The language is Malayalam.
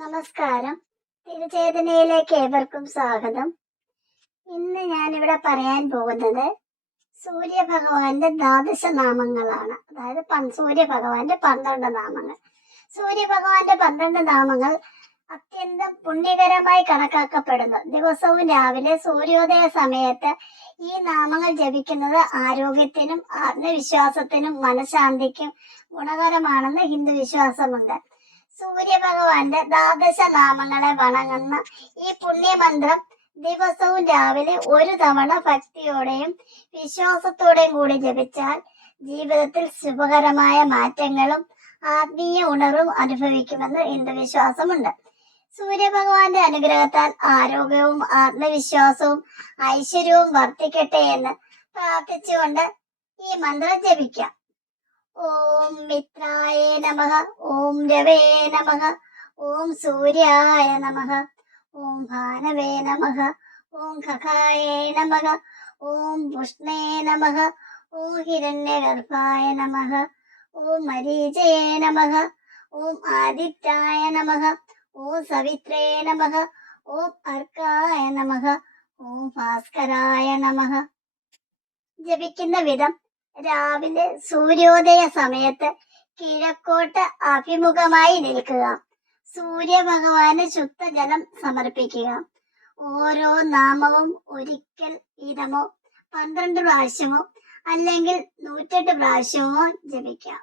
നമസ്കാരം. തിരുചേതനയിലേക്ക് ഏവർക്കും സ്വാഗതം. ഇന്ന് ഞാനിവിടെ പറയാൻ പോകുന്നത് സൂര്യഭഗവാന്റെ ദ്വാദശ നാമങ്ങളാണ്. അതായത് സൂര്യഭഗവാന്റെ 12 നാമങ്ങൾ. സൂര്യഭഗവാന്റെ 12 നാമങ്ങൾ അത്യന്തം പുണ്യകരമായി കണക്കാക്കപ്പെടുന്നു. ദിവസവും രാവിലെ സൂര്യോദയ സമയത്ത് ഈ നാമങ്ങൾ ജപിക്കുന്നത് ആരോഗ്യത്തിനും ആത്മവിശ്വാസത്തിനും മനഃശാന്തിക്കും ഗുണകരമാണെന്ന് ഹിന്ദു വിശ്വാസമുണ്ട്. സൂര്യഭഗവാന്റെ ദ്വാദശ നാമങ്ങളെ വണങ്ങുന്ന ഈ പുണ്യമന്ത്രം ദിവസവും രാവിലെ ഒരു തവണ ഭക്തിയോടെയും വിശ്വാസത്തോടെയും കൂടി ജപിച്ചാൽ ജീവിതത്തിൽ ശുഭകരമായ മാറ്റങ്ങളും ആത്മീയ ഉണർവും അനുഭവിക്കുമെന്ന് ഹിന്ദു വിശ്വാസമുണ്ട്. സൂര്യഭഗവാന്റെ അനുഗ്രഹത്താൽ ആരോഗ്യവും ആത്മവിശ്വാസവും ഐശ്വര്യവും വർദ്ധിക്കട്ടെ എന്ന് പ്രാർത്ഥിച്ചുകൊണ്ട് ഈ മന്ത്രം ജപിക്കാം. ഓം മിത്രായ നമഃ, ഓം രവേ നമഃ, ഓം സൂര്യായ നമഃ, ഓം ഭാനവേ നമഃ, ഓം ഖഗായ നമഃ, ഓം പുഷ്ണേ നമഃ, ഓം ഹിരണ്യഗർഭായ നമഃ, ഓം മരീചയേ നമഃ, ഓം ആദിത്യായ നമഃ, ഓം സവിത്രേ നമഃ, ഓം അർക്കായ നമഃ, ഓം ഭാസ്കരായ നമഃ. ജപിക്കുന്ന വിധം: രാവിലെ സൂര്യോദയ സമയത്ത് കിഴക്കോട്ട് അഭിമുഖമായി നിൽക്കുക. സൂര്യഭഗവാന് ശുദ്ധജലം സമർപ്പിക്കുക. ഓരോ നാമവും ഒരിക്കൽ വീതമോ 12 പ്രാവശ്യമോ അല്ലെങ്കിൽ 108 പ്രാവശ്യമോ ജപിക്കാം.